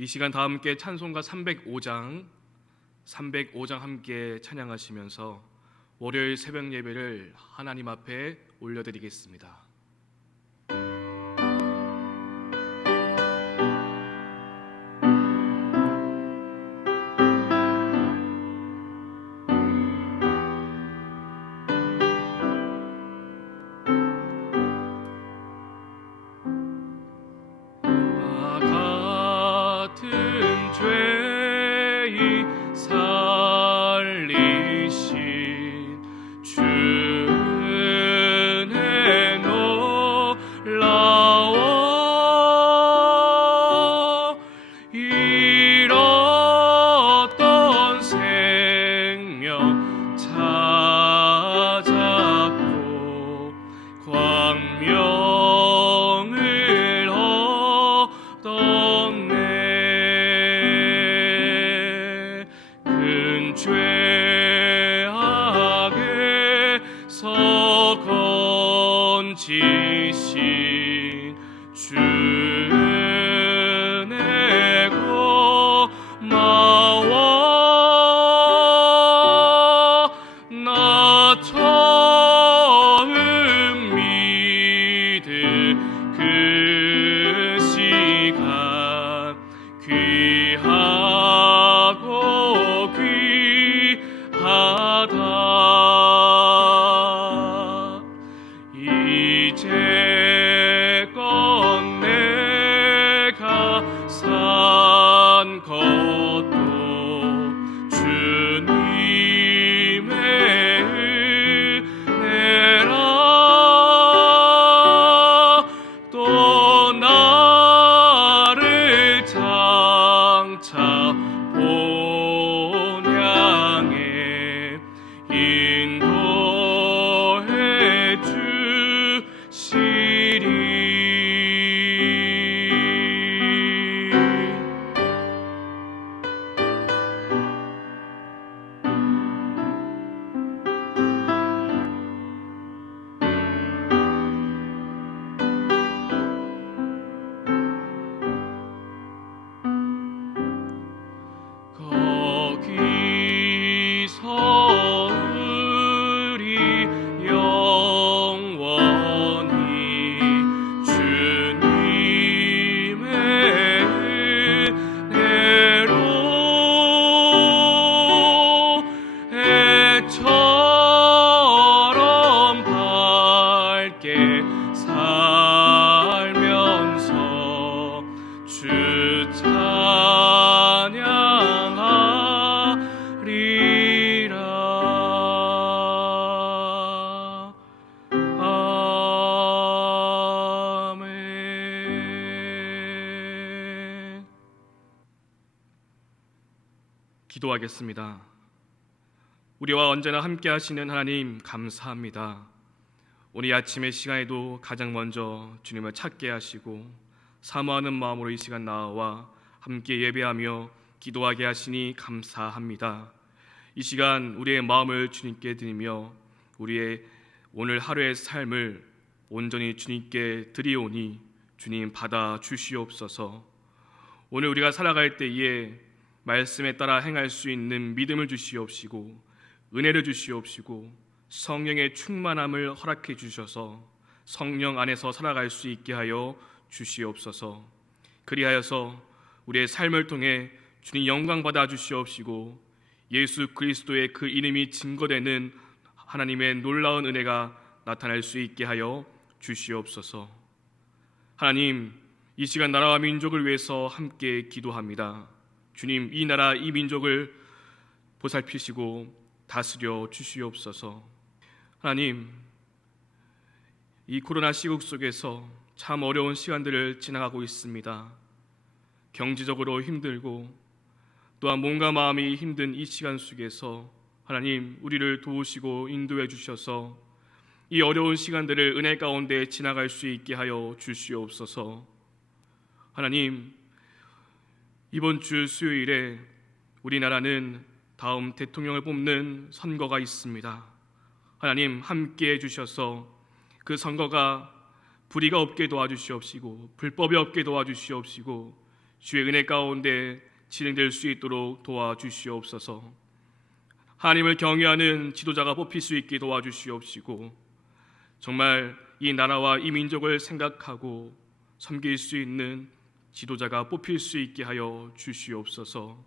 이 시간 다 함께 찬송가 305장 함께 찬양하시면서 월요일 새벽 예배를 하나님 앞에 올려드리겠습니다. 지신 주 내고 마와 나 처음 믿은 그 시간 귀하고 귀하다. 이제껏 내가 산 것도 주님의 은혜라. 또 나를 장차 본향에 인도해 주시리. 거기서 우리 영원히 주님의 은혜로 해처럼 밝게 살면서 주 찬양하리라. 아멘. 기도하겠습니다. 우리와 언제나 함께 하시는 하나님 감사합니다. 오늘 아침의 시간에도 가장 먼저 주님을 찾게 하시고 사모하는 마음으로 이 시간 나와 함께 예배하며 기도하게 하시니 감사합니다. 이 시간 우리의 마음을 주님께 드리며 우리의 오늘 하루의 삶을 온전히 주님께 드리오니 주님 받아 주시옵소서. 오늘 우리가 살아갈 때에 말씀에 따라 행할 수 있는 믿음을 주시옵시고 은혜를 주시옵시고 성령의 충만함을 허락해 주셔서 성령 안에서 살아갈 수 있게 하여 주시옵소서. 그리하여서 우리의 삶을 통해 주님 영광 받아 주시옵시고 예수 그리스도의 그 이름이 증거되는 하나님의 놀라운 은혜가 나타날 수 있게 하여 주시옵소서. 하나님, 이 시간 나라와 민족을 위해서 함께 기도합니다. 주님, 이 나라 이 민족을 보살피시고 다스려 주시옵소서. 하나님, 이 코로나 시국 속에서 참 어려운 시간들을 지나가고 있습니다. 경제적으로 힘들고 또한 몸과 마음이 힘든 이 시간 속에서 하나님 우리를 도우시고 인도해 주셔서 이 어려운 시간들을 은혜 가운데 지나갈 수 있게 하여 주시옵소서. 하나님, 이번 주 수요일에 우리나라는 다음 대통령을 뽑는 선거가 있습니다. 하나님 함께 해주셔서 그 선거가 불의가 없게 도와주시옵시고 불법이 없게 도와주시옵시고 주의 은혜 가운데 진행될 수 있도록 도와주시옵소서. 하나님을 경외하는 지도자가 뽑힐 수 있게 도와주시옵시고, 정말 이 나라와 이 민족을 생각하고 섬길 수 있는 지도자가 뽑힐 수 있게 하여 주시옵소서.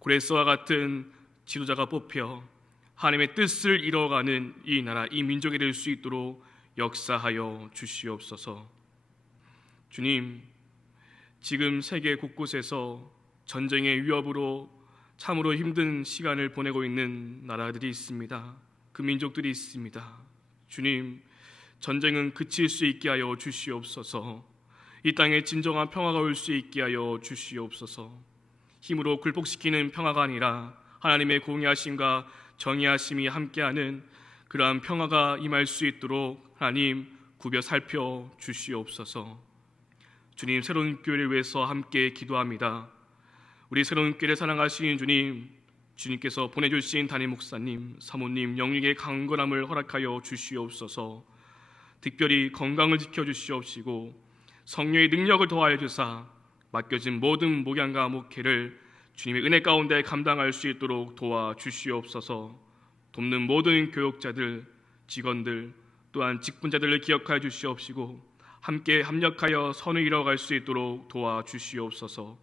고레스와 같은 지도자가 뽑혀 하나님의 뜻을 이뤄가는 이 나라, 이 민족이 될 수 있도록 역사하여 주시옵소서. 주님, 지금 세계 곳곳에서 전쟁의 위협으로 참으로 힘든 시간을 보내고 있는 나라들이 있습니다. 그 민족들이 있습니다. 주님, 전쟁은 그칠 수 있게 하여 주시옵소서. 이 땅에 진정한 평화가 올 수 있게 하여 주시옵소서. 힘으로 굴복시키는 평화가 아니라 하나님의 공의하심과 정의하심이 함께하는 그러한 평화가 임할 수 있도록 하나님 구벼 살펴 주시옵소서. 주님, 새로운 교회를 위해서 함께 기도합니다. 우리 새로운 교회를 사랑하시는 주님, 주님께서 보내주신 담임 목사님, 사모님 영육의 강건함을 허락하여 주시옵소서. 특별히 건강을 지켜주시옵시고 성령의 능력을 더하여 주사 맡겨진 모든 목양과 목회를 주님의 은혜 가운데 감당할 수 있도록 도와주시옵소서. 돕는 모든 교육자들, 직원들, 또한 직분자들을 기억하여 주시옵시고 함께 협력하여 선을 이뤄갈 수 있도록 도와주시옵소서.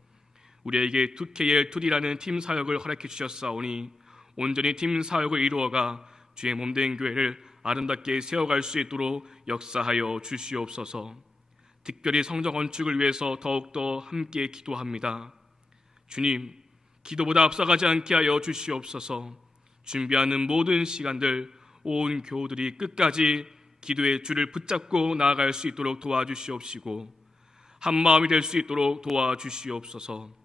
우리에게 2KL2D라는 팀 사역을 허락해 주셨사오니 온전히 팀 사역을 이루어가 주의 몸된 교회를 아름답게 세워갈 수 있도록 역사하여 주시옵소서. 특별히 성전 건축을 위해서 더욱더 함께 기도합니다. 주님, 기도보다 앞서가지 않게 하여 주시옵소서. 준비하는 모든 시간들 온 교우들이 끝까지 기도의 줄을 붙잡고 나아갈 수 있도록 도와주시옵시고 한 마음이 될 수 있도록 도와주시옵소서.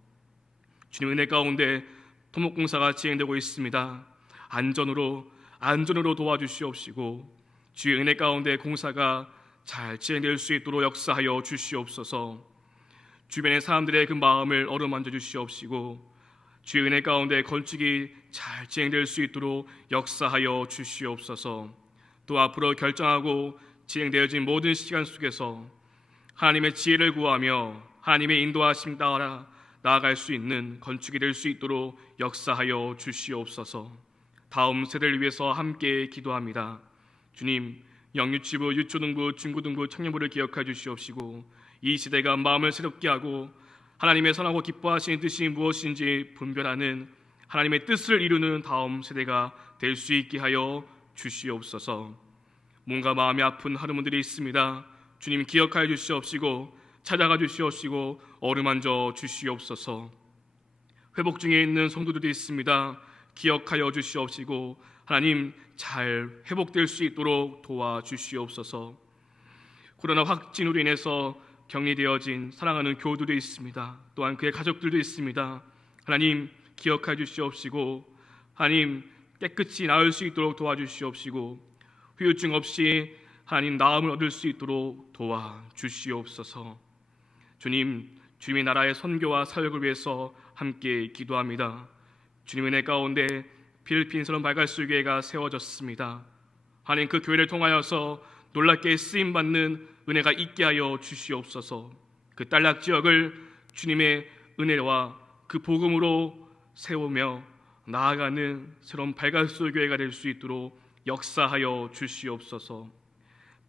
주님, 은혜 가운데 토목공사가 진행되고 있습니다. 안전으로 도와주시옵시고 주의 은혜 가운데 공사가 잘 진행될 수 있도록 역사하여 주시옵소서. 주변의 사람들의 그 마음을 어루만져 주시옵시고 주의 은혜 가운데 건축이 잘 진행될 수 있도록 역사하여 주시옵소서. 또 앞으로 결정하고 진행되어진 모든 시간 속에서 하나님의 지혜를 구하며 하나님의 인도하심 따라 나아갈 수 있는 건축이 될 수 있도록 역사하여 주시옵소서. 다음 세대를 위해서 함께 기도합니다. 주님, 영유치부, 유초등부, 중고등부, 청년부를 기억하여 주시옵시고 이 시대가 마음을 새롭게 하고 하나님의 선하고 기뻐하시는 뜻이 무엇인지 분별하는 하나님의 뜻을 이루는 다음 세대가 될 수 있게 하여 주시옵소서. 뭔가 마음이 아픈 하루문들이 있습니다. 주님, 기억하여 주시옵시고 찾아가 주시옵시고 어루만져 주시옵소서. 회복 중에 있는 성도들이 있습니다. 기억하여 주시옵시고 하나님 잘 회복될 수 있도록 도와주시옵소서. 코로나 확진으로 인해서 격리되어진 사랑하는 교우들이 있습니다. 또한 그의 가족들도 있습니다. 하나님 기억하여 주시옵시고 하나님 깨끗이 나을 수 있도록 도와주시옵시고 후유증 없이 하나님 나음을 얻을 수 있도록 도와주시옵소서. 주님, 주님의 나라의 선교와 사역을 위해서 함께 기도합니다. 주님의 은혜 가운데 필리핀스런 발갈수 교회가 세워졌습니다. 하나님, 그 교회를 통하여서 놀랍게 쓰임받는 은혜가 있게 하여 주시옵소서. 그 딸락 지역을 주님의 은혜와 그 복음으로 세우며 나아가는 새로운 발갈수 교회가 될 수 있도록 역사하여 주시옵소서.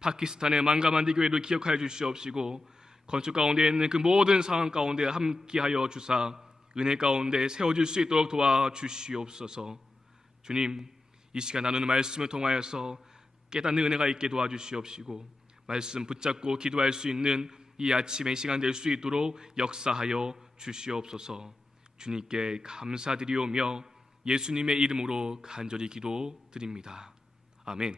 파키스탄의 망가만디 교회를 기억하여 주시옵시고 건축 가운데 있는 그 모든 상황 가운데 함께하여 주사 은혜 가운데 세워질 수 있도록 도와주시옵소서. 주님, 이 시간 나누는 말씀을 통하여서 깨닫는 은혜가 있게 도와주시옵시고 말씀 붙잡고 기도할 수 있는 이 아침의 시간 될 수 있도록 역사하여 주시옵소서. 주님께 감사드리오며 예수님의 이름으로 간절히 기도드립니다. 아멘.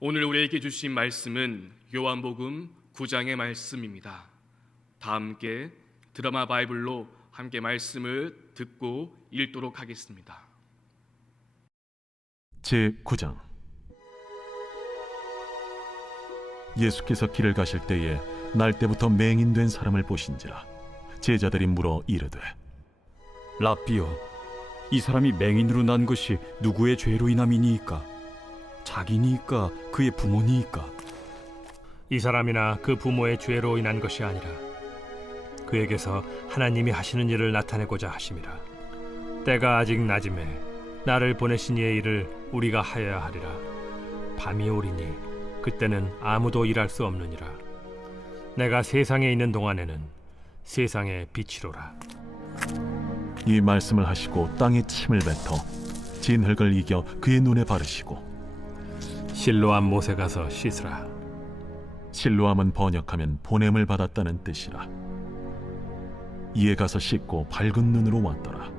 오늘 우리에게 주신 말씀은 요한복음 9장의 말씀입니다. 다 함께 드라마 바이블로 함께 말씀을 듣고 읽도록 하겠습니다. 제9장. 예수께서 길을 가실 때에 날 때부터 맹인된 사람을 보신지라. 제자들이 물어 이르되, 랍비여, 이 사람이 맹인으로 난 것이 누구의 죄로 인함이니이까? 자기니이까 그의 부모니이까? 이 사람이나 그 부모의 죄로 인한 것이 아니라 그에게서 하나님이 하시는 일을 나타내고자 하심이라. 때가 아직 낮음에 나를 보내신 이의 일을 우리가 하여야 하리라. 밤이 오리니 그때는 아무도 일할 수 없느니라. 내가 세상에 있는 동안에는 세상의 빛이로라. 이 말씀을 하시고 땅에 침을 뱉어 진흙을 이겨 그의 눈에 바르시고 실로암 못에 가서 씻으라. 실로암은 번역하면 보냄을 받았다는 뜻이라. 이에 가서 씻고 밝은 눈으로 왔더라.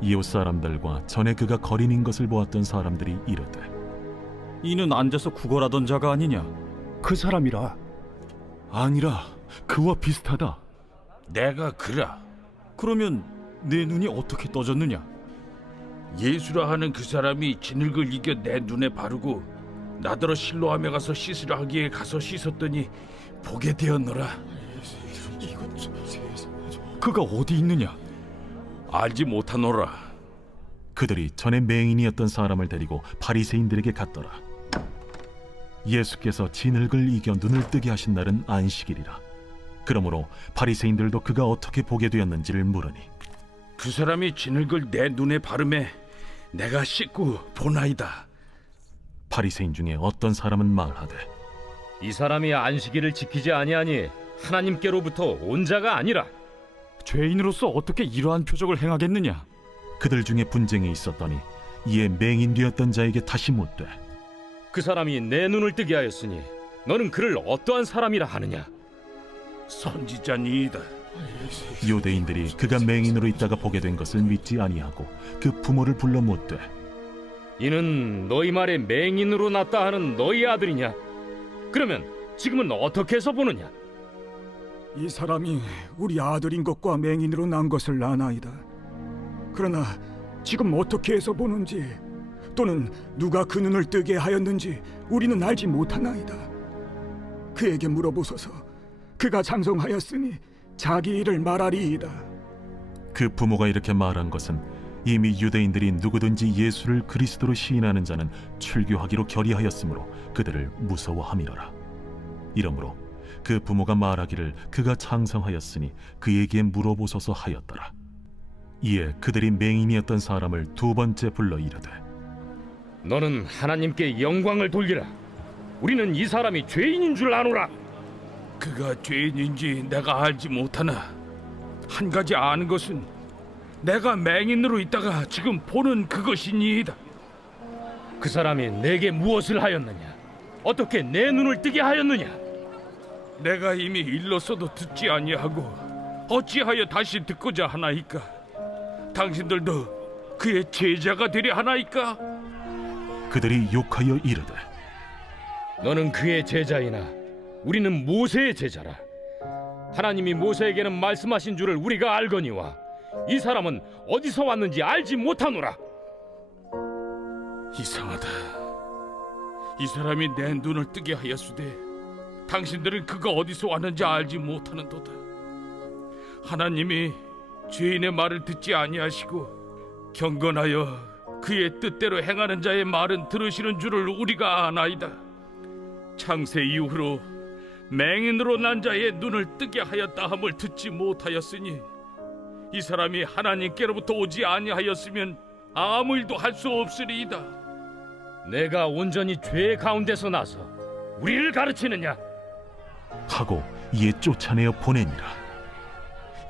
이웃 사람들과 전에 그가 거린인 것을 보았던 사람들이 이르되 이는 앉아서 구걸하던 자가 아니냐? 그 사람이라. 아니라 그와 비슷하다. 내가 그라. 그러면 내 눈이 어떻게 떠졌느냐? 예수라 하는 그 사람이 진흙을 이겨 내 눈에 바르고 나더러 실로암에 가서 씻으라 하기에 가서 씻었더니 보게 되었노라. 그가 어디 있느냐? 알지 못하노라. 그들이 전에 맹인이었던 사람을 데리고 바리새인들에게 갔더라. 예수께서 진흙을 이겨 눈을 뜨게 하신 날은 안식일이라. 그러므로 바리새인들도 그가 어떻게 보게 되었는지를 물으니 그 사람이 진흙을 내 눈에 바르매 내가 씻고 보나이다. 바리새인 중에 어떤 사람은 말하되 이 사람이 안식일을 지키지 아니하니 하나님께로부터 온 자가 아니라. 죄인으로서 어떻게 이러한 표적을 행하겠느냐? 그들 중에 분쟁이 있었더니 이에 맹인 되었던 자에게 다시 묻되 그 사람이 내 눈을 뜨게 하였으니 너는 그를 어떠한 사람이라 하느냐? 선지자니이다. 유대인들이 그가 맹인으로 있다가 보게 된 것을 믿지 아니하고 그 부모를 불러 묻되 이는 너희 말에 맹인으로 났다 하는 너희 아들이냐? 그러면 지금은 어떻게 해서 보느냐? 이 사람이 우리 아들인 것과 맹인으로 난 것을 아나이다. 그러나 지금 어떻게 해서 보는지 또는 누가 그 눈을 뜨게 하였는지 우리는 알지 못하나이다. 그에게 물어보소서. 그가 장성하였으니 자기 일을 말하리이다. 그 부모가 이렇게 말한 것은 이미 유대인들이 누구든지 예수를 그리스도로 시인하는 자는 출교하기로 결의하였으므로 그들을 무서워함이로라. 이러므로 그 부모가 말하기를 그가 장성하였으니 그에게 물어보소서 하였더라. 이에 그들이 맹인이었던 사람을 두 번째 불러 이르되 너는 하나님께 영광을 돌리라. 우리는 이 사람이 죄인인 줄 아노라. 그가 죄인인지 내가 알지 못하나 한 가지 아는 것은 내가 맹인으로 있다가 지금 보는 그것이니이다. 그 사람이 내게 무엇을 하였느냐? 어떻게 내 눈을 뜨게 하였느냐? 내가 이미 일렀어도 듣지 아니하고 어찌하여 다시 듣고자 하나이까? 당신들도 그의 제자가 되려 하나이까? 그들이 욕하여 이르되 너는 그의 제자이나 우리는 모세의 제자라. 하나님이 모세에게는 말씀하신 줄을 우리가 알거니와 이 사람은 어디서 왔는지 알지 못하노라. 이상하다. 이 사람이 내 눈을 뜨게 하였으되 당신들은 그가 어디서 왔는지 알지 못하는도다. 하나님이 죄인의 말을 듣지 아니하시고 경건하여 그의 뜻대로 행하는 자의 말은 들으시는 줄을 우리가 아나이다. 창세 이후로 맹인으로 난 자의 눈을 뜨게 하였다 함을 듣지 못하였으니 이 사람이 하나님께로부터 오지 아니하였으면 아무 일도 할 수 없으리이다. 내가 온전히 죄 가운데서 나서 우리를 가르치느냐? 하고 이에 쫓아내어 보내니라.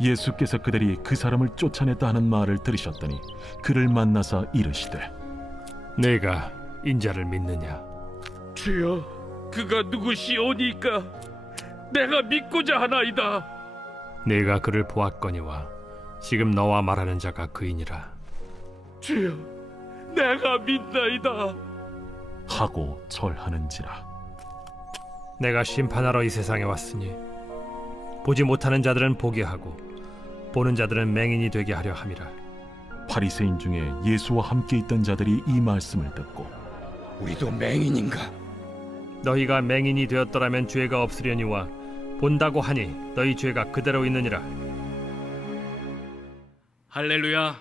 예수께서 그들이 그 사람을 쫓아냈다 하는 말을 들으셨더니 그를 만나사 이르시되 내가 인자를 믿느냐? 주여, 그가 누구시오니까 내가 믿고자 하나이다. 내가 그를 보았거니와 지금 너와 말하는 자가 그이니라. 주여, 내가 믿나이다. 하고 절하는지라. 내가 심판하러 이 세상에 왔으니 보지 못하는 자들은 보게 하고 보는 자들은 맹인이 되게 하려 함이라. 바리새인 중에 예수와 함께 있던 자들이 이 말씀을 듣고 우리도 맹인인가? 너희가 맹인이 되었더라면 죄가 없으려니와 본다고 하니 너희 죄가 그대로 있느니라. 할렐루야.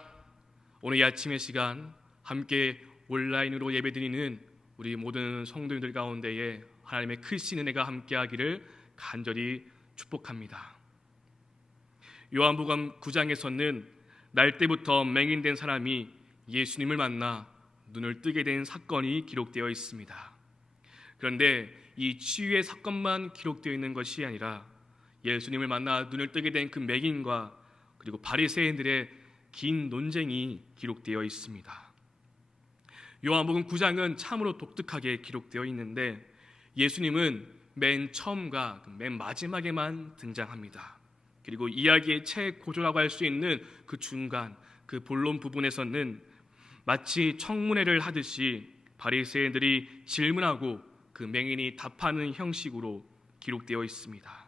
오늘 이 아침의 시간 함께 온라인으로 예배드리는 우리 모든 성도님들 가운데에 하나님의 크신 은혜가 함께하기를 간절히 축복합니다. 요한복음 9장에서는 날 때부터 맹인된 사람이 예수님을 만나 눈을 뜨게 된 사건이 기록되어 있습니다. 그런데 이 치유의 사건만 기록되어 있는 것이 아니라 예수님을 만나 눈을 뜨게 된 그 맹인과 그리고 바리새인들의 긴 논쟁이 기록되어 있습니다. 요한복음 9장은 참으로 독특하게 기록되어 있는데 예수님은 맨 처음과 맨 마지막에만 등장합니다. 그리고 이야기의 최고조라고 할 수 있는 그 중간, 그 본론 부분에서는 마치 청문회를 하듯이 바리새인들이 질문하고 그 맹인이 답하는 형식으로 기록되어 있습니다.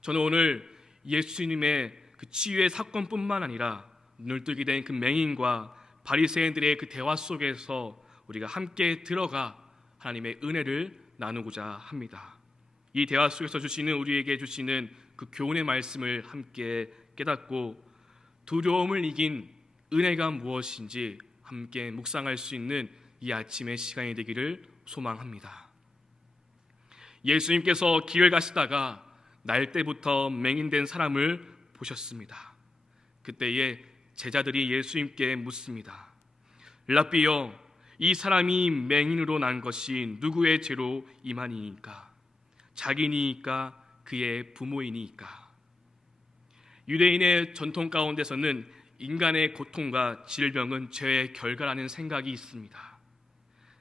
저는 오늘 예수님의 그 치유의 사건뿐만 아니라 눈을 뜨게 된 그 맹인과 바리새인들의 그 대화 속에서 우리가 함께 들어가 하나님의 은혜를 나누고자 합니다. 이 대화 속에서 우리에게 주시는 그 교훈의 말씀을 함께 깨닫고 두려움을 이긴 은혜가 무엇인지 함께 묵상할 수 있는 이 아침의 시간이 되기를 소망합니다. 예수님께서 길을 가시다가 날 때부터 맹인된 사람을 보셨습니다. 그때에 제자들이 예수님께 묻습니다. 랍비여, 이 사람이 맹인으로 난 것이 누구의 죄로 임하니이까? 자기니이까 그의 부모이니이까? 유대인의 전통 가운데서는 인간의 고통과 질병은 죄의 결과라는 생각이 있습니다.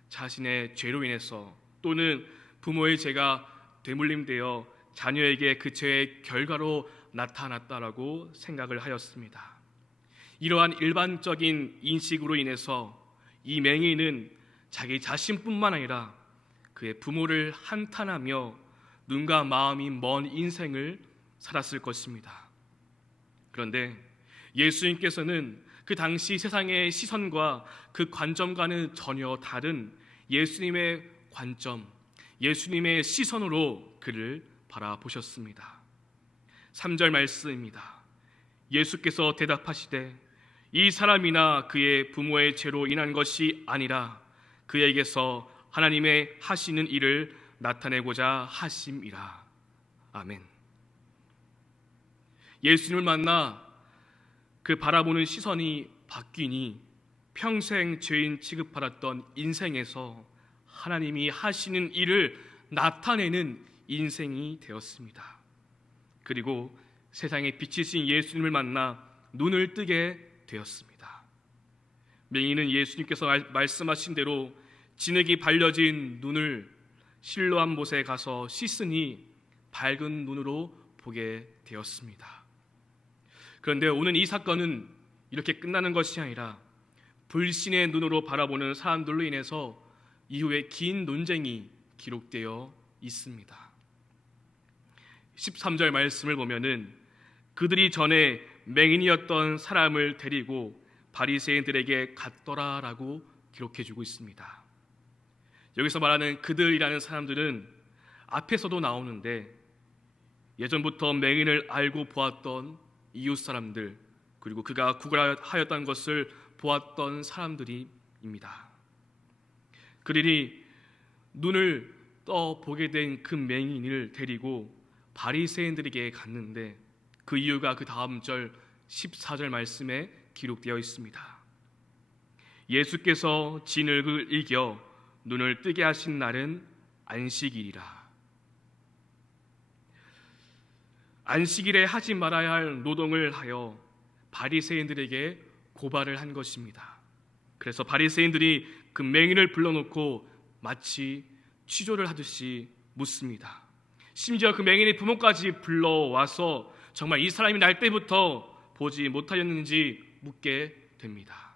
자신의 죄로 인해서 또는 부모의 죄가 되물림되어 자녀에게 그 죄의 결과로 나타났다라고 생각을 하였습니다. 이러한 일반적인 인식으로 인해서 이 맹인은 자기 자신뿐만 아니라 그의 부모를 한탄하며 눈과 마음이 먼 인생을 살았을 것입니다. 그런데 예수님께서는 그 당시 세상의 시선과 그 관점과는 전혀 다른 예수님의 관점, 예수님의 시선으로 그를 바라보셨습니다. 3절 말씀입니다. 예수께서 대답하시되 이 사람이나 그의 부모의 죄로 인한 것이 아니라 그에게서 하나님의 하시는 일을 나타내고자 하심이라. 아멘. 예수님을 만나 그 바라보는 시선이 바뀌니 평생 죄인 취급받았던 인생에서 하나님이 하시는 일을 나타내는 인생이 되었습니다. 그리고 세상에 빛이신 예수님을 만나 눈을 뜨게 되었습니다. 맹인은 예수님께서 말씀하신 대로 진흙이 발려진 눈을 실로암 못에 가서 씻으니 밝은 눈으로 보게 되었습니다. 그런데 오늘 이 사건은 이렇게 끝나는 것이 아니라 불신의 눈으로 바라보는 사람들로 인해서 이후에 긴 논쟁이 기록되어 있습니다. 13절 말씀을 보면은 그들이 전에 맹인이었던 사람을 데리고 바리새인들에게 갔더라라고 기록해주고 있습니다. 여기서 말하는 그들이라는 사람들은 앞에서도 나오는데 예전부터 맹인을 알고 보았던 이웃 사람들, 그리고 그가 구걸하였다는 것을 보았던 사람들입니다. 그들이 눈을 떠 보게 된 그 맹인을 데리고 바리새인들에게 갔는데 그 이유가 그 다음 절 14절 말씀에 기록되어 있습니다. 예수께서 진흙을 이겨 눈을 뜨게 하신 날은 안식일이라. 안식일에 하지 말아야 할 노동을 하여 바리새인들에게 고발을 한 것입니다. 그래서 바리새인들이 그 맹인을 불러놓고 마치 취조를 하듯이 묻습니다. 심지어 그 맹인의 부모까지 불러와서 정말 이 사람이 날 때부터 보지 못하였는지 묻게 됩니다.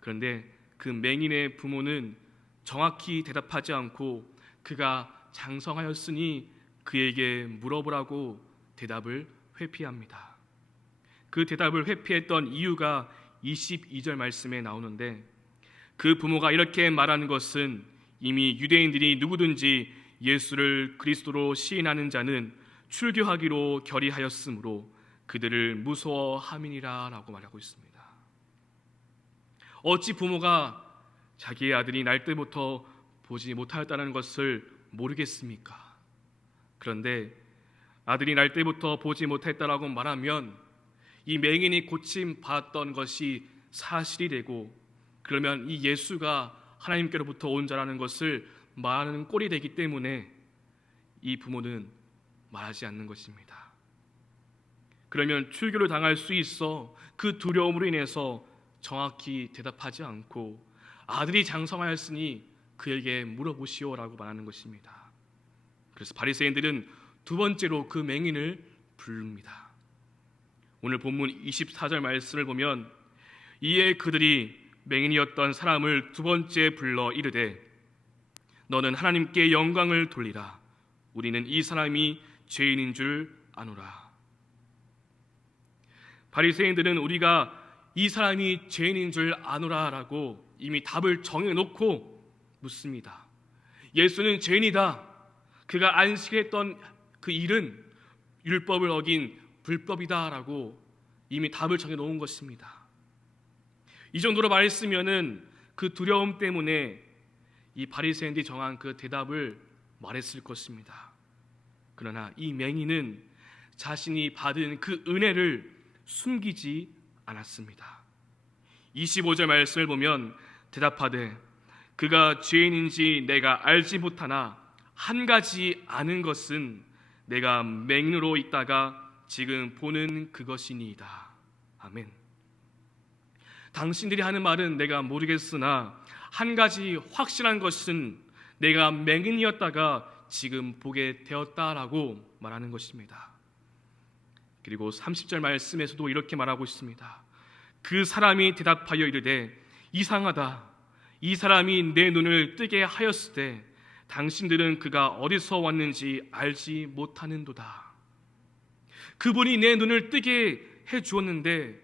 그런데 그 맹인의 부모는 정확히 대답하지 않고 그가 장성하였으니 그에게 물어보라고 대답을 회피합니다. 그 대답을 회피했던 이유가 22절 말씀에 나오는데 그 부모가 이렇게 말하는 것은 이미 유대인들이 누구든지 예수를 그리스도로 시인하는 자는 출교하기로 결의하였으므로 그들을 무서워함이니라 라고 말하고 있습니다. 어찌 부모가 자기의 아들이 날 때부터 보지 못하였다는 것을 모르겠습니까? 그런데 아들이 날 때부터 보지 못했다라고 말하면 이 맹인이 고침 받았던 것이 사실이 되고, 그러면 이 예수가 하나님께로부터 온 자라는 것을 말하는 꼴이 되기 때문에 이 부모는 말하지 않는 것입니다. 그러면 출교를 당할 수 있어 그 두려움으로 인해서 정확히 대답하지 않고 아들이 장성하였으니 그에게 물어보시오라고 말하는 것입니다. 그래서 바리새인들은 두 번째로 그 맹인을 부릅니다. 오늘 본문 24절 말씀을 보면 이에 그들이 맹인이었던 사람을 두 번째 불러 이르되 너는 하나님께 영광을 돌리라. 우리는 이 사람이 죄인인 줄 아노라. 바리새인들은 우리가 이 사람이 죄인인 줄 아노라라고 이미 답을 정해놓고 묻습니다. 예수는 죄인이다. 그가 안식했던 그 일은 율법을 어긴 불법이다라고 이미 답을 정해놓은 것입니다. 이 정도로 말했으면은 그 두려움 때문에 이 바리새인들이 정한 그 대답을 말했을 것입니다. 그러나 이 맹인은 자신이 받은 그 은혜를 숨기지 않았습니다. 25절 말씀을 보면 대답하되 그가 죄인인지 내가 알지 못하나 한 가지 아는 것은 내가 맹인으로 있다가 지금 보는 그것이니이다. 아멘. 당신들이 하는 말은 내가 모르겠으나 한 가지 확실한 것은 내가 맹인이었다가 지금 보게 되었다라고 말하는 것입니다. 그리고 30절 말씀에서도 이렇게 말하고 있습니다. 그 사람이 대답하여 이르되 이상하다. 이 사람이 내 눈을 뜨게 하였으되 당신들은 그가 어디서 왔는지 알지 못하는도다. 그분이 내 눈을 뜨게 해주었는데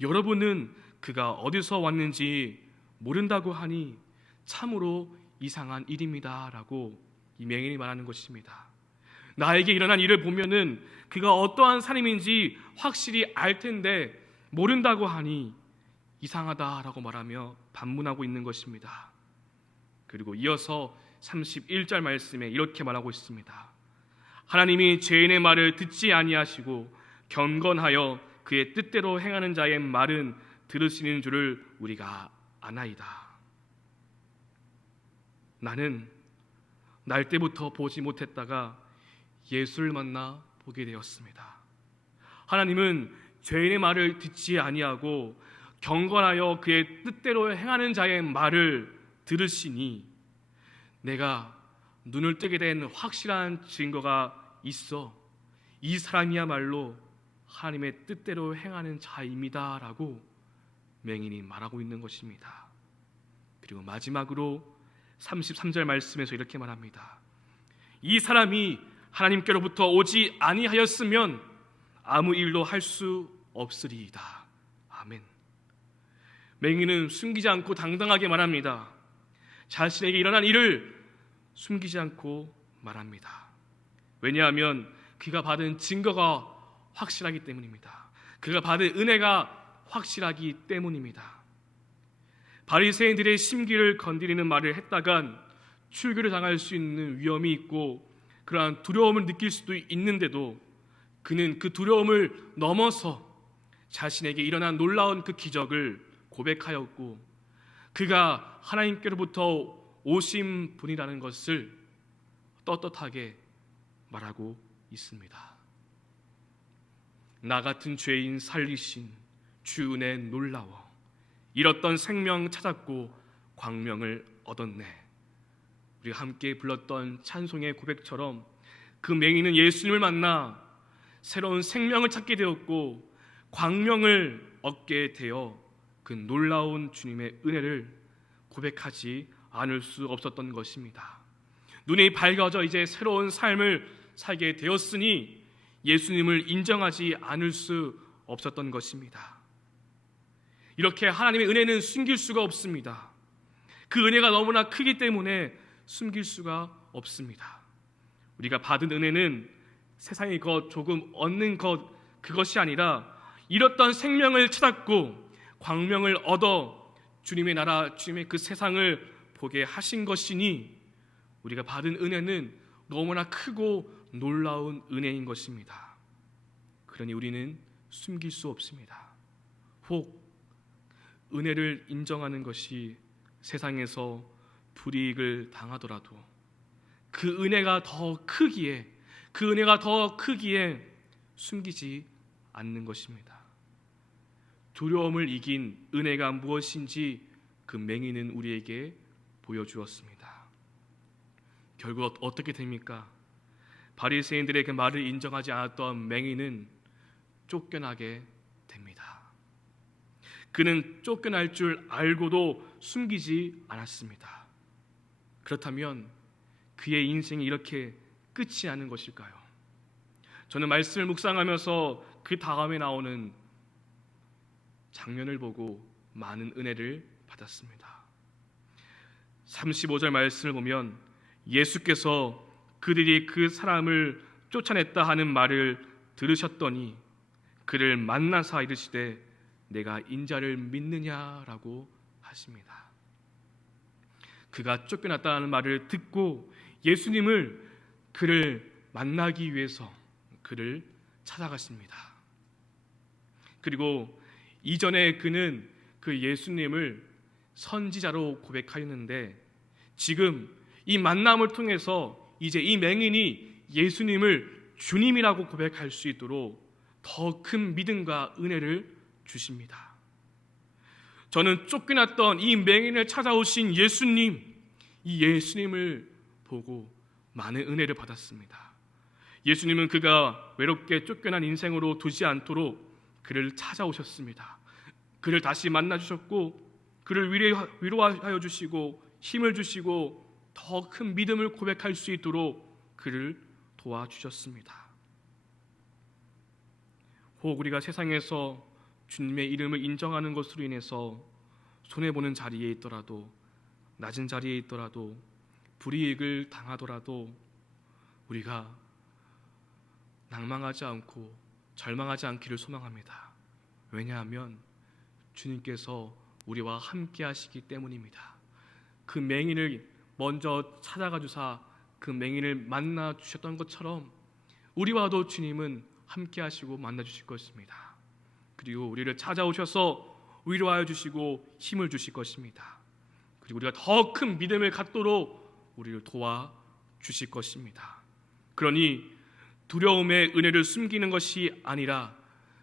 여러분은 그가 어디서 왔는지 모른다고 하니 참으로 이상한 일입니다 라고 이 맹인이 말하는 것입니다. 나에게 일어난 일을 보면은 그가 어떠한 사람인지 확실히 알 텐데 모른다고 하니 이상하다라고 말하며 반문하고 있는 것입니다. 그리고 이어서 31절 말씀에 이렇게 말하고 있습니다. 하나님이 죄인의 말을 듣지 아니하시고 경건하여 그의 뜻대로 행하는 자의 말은 들으시는 줄을 우리가 아나이다. 나는 날 때부터 보지 못했다가 예수를 만나 보게 되었습니다. 하나님은 죄인의 말을 듣지 아니하고 경건하여 그의 뜻대로 행하는 자의 말을 들으시니 내가 눈을 뜨게 된 확실한 증거가 있어 이 사람이야말로 하나님의 뜻대로 행하는 자입니다 라고 맹인이 말하고 있는 것입니다. 그리고 마지막으로 33절 말씀에서 이렇게 말합니다. 이 사람이 하나님께로부터 오지 아니하였으면 아무 일도 할 수 없으리이다. 아멘. 맹인은 숨기지 않고 당당하게 말합니다. 자신에게 일어난 일을 숨기지 않고 말합니다. 왜냐하면 그가 받은 증거가 확실하기 때문입니다. 그가 받은 은혜가 확실하기 때문입니다. 바리새인들의 심기를 건드리는 말을 했다간 출교를 당할 수 있는 위험이 있고 그러한 두려움을 느낄 수도 있는데도 그는 그 두려움을 넘어서 자신에게 일어난 놀라운 그 기적을 고백하였고 그가 하나님께로부터 오신 분이라는 것을 떳떳하게 말하고 있습니다. 나 같은 죄인 살리신 주 은혜 놀라워 잃었던 생명 찾았고 광명을 얻었네. 우리가 함께 불렀던 찬송의 고백처럼 그 맹인은 예수님을 만나 새로운 생명을 찾게 되었고 광명을 얻게 되어 그 놀라운 주님의 은혜를 고백하지 않을 수 없었던 것입니다. 눈이 밝아져 이제 새로운 삶을 살게 되었으니 예수님을 인정하지 않을 수 없었던 것입니다. 이렇게 하나님의 은혜는 숨길 수가 없습니다. 그 은혜가 너무나 크기 때문에 숨길 수가 없습니다. 우리가 받은 은혜는 세상의 것 조금 얻는 것 그것이 아니라 잃었던 생명을 찾았고 광명을 얻어 주님의 나라 주님의 그 세상을 보게 하신 것이니 우리가 받은 은혜는 너무나 크고 놀라운 은혜인 것입니다. 그러니 우리는 숨길 수 없습니다. 혹 은혜를 인정하는 것이 세상에서 불이익을 당하더라도 그 은혜가 더 크기에 숨기지 않는 것입니다. 두려움을 이긴 은혜가 무엇인지 그 맹인은 우리에게 보여주었습니다. 결국 어떻게 됩니까? 바리새인들의 그 말을 인정하지 않았던 맹인은 쫓겨나게 됩니다. 그는 쫓겨날 줄 알고도 숨기지 않았습니다. 그렇다면 그의 인생이 이렇게 끝이 나는 것일까요? 저는 말씀을 묵상하면서 그 다음에 나오는 장면을 보고 많은 은혜를 받았습니다. 35절 말씀을 보면 예수께서 그들이 그 사람을 쫓아냈다 하는 말을 들으셨더니 그를 만나사 이르시되 내가 인자를 믿느냐라고 하십니다. 그가 쫓겨났다는 말을 듣고 예수님을 그를 만나기 위해서 그를 찾아갔습니다. 그리고 이전에 그는 그 예수님을 선지자로 고백하였는데 지금 이 만남을 통해서 이제 이 맹인이 예수님을 주님이라고 고백할 수 있도록 더 큰 믿음과 은혜를 주십니다. 저는 쫓겨났던 이 맹인을 찾아오신 예수님, 이 예수님을 보고 많은 은혜를 받았습니다. 예수님은 그가 외롭게 쫓겨난 인생으로 두지 않도록 그를 찾아오셨습니다. 그를 다시 만나주셨고 그를 위로하여 주시고 힘을 주시고 더 큰 믿음을 고백할 수 있도록 그를 도와주셨습니다. 혹 우리가 세상에서 주님의 이름을 인정하는 것으로 인해서 손해보는 자리에 있더라도 낮은 자리에 있더라도 불이익을 당하더라도 우리가 낭망하지 않고 절망하지 않기를 소망합니다. 왜냐하면 주님께서 우리와 함께 하시기 때문입니다. 그 맹인을 먼저 찾아가 주사 그 맹인을 만나 주셨던 것처럼 우리와도 주님은 함께 하시고 만나 주실 것입니다. 그리고 우리를 찾아오셔서 위로하여 주시고 힘을 주실 것입니다. 그리고 우리가 더 큰 믿음을 갖도록 우리를 도와 주실 것입니다. 그러니 두려움의 은혜를 숨기는 것이 아니라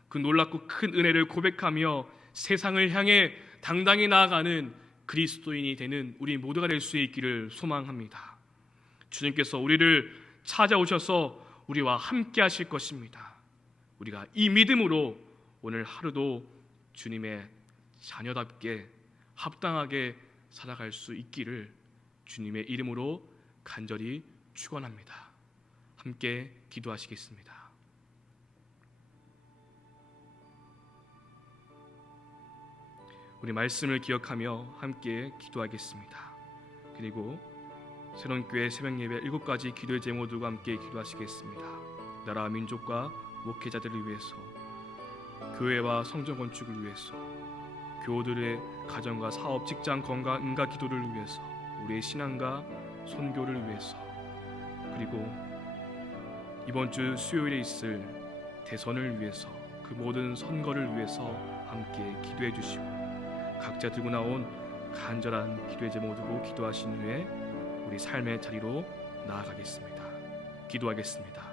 그 놀랍고 큰 은혜를 고백하며 세상을 향해 당당히 나아가는 그리스도인이 되는 우리 모두가 될 수 있기를 소망합니다. 주님께서 우리를 찾아오셔서 우리와 함께 하실 것입니다. 우리가 이 믿음으로 오늘 하루도 주님의 자녀답게 합당하게 살아갈 수 있기를 주님의 이름으로 간절히 축원합니다. 함께 기도하시겠습니다. 우리 말씀을 기억하며 함께 기도하겠습니다. 그리고 새로운교회 새벽예배 7가지 기도의 제목들과 함께 기도하시겠습니다. 나라 민족과 목회자들을 위해서, 교회와 성전 건축을 위해서, 교우들의 가정과 사업, 직장, 건강, 응가 기도를 위해서, 우리의 신앙과 선교를 위해서, 그리고 이번 주 수요일에 있을 대선을 위해서, 그 모든 선거를 위해서 함께 기도해 주시고 각자 들고 나온 간절한 기도의 제목을 두고 기도하신 후에 우리 삶의 자리로 나아가겠습니다. 기도하겠습니다.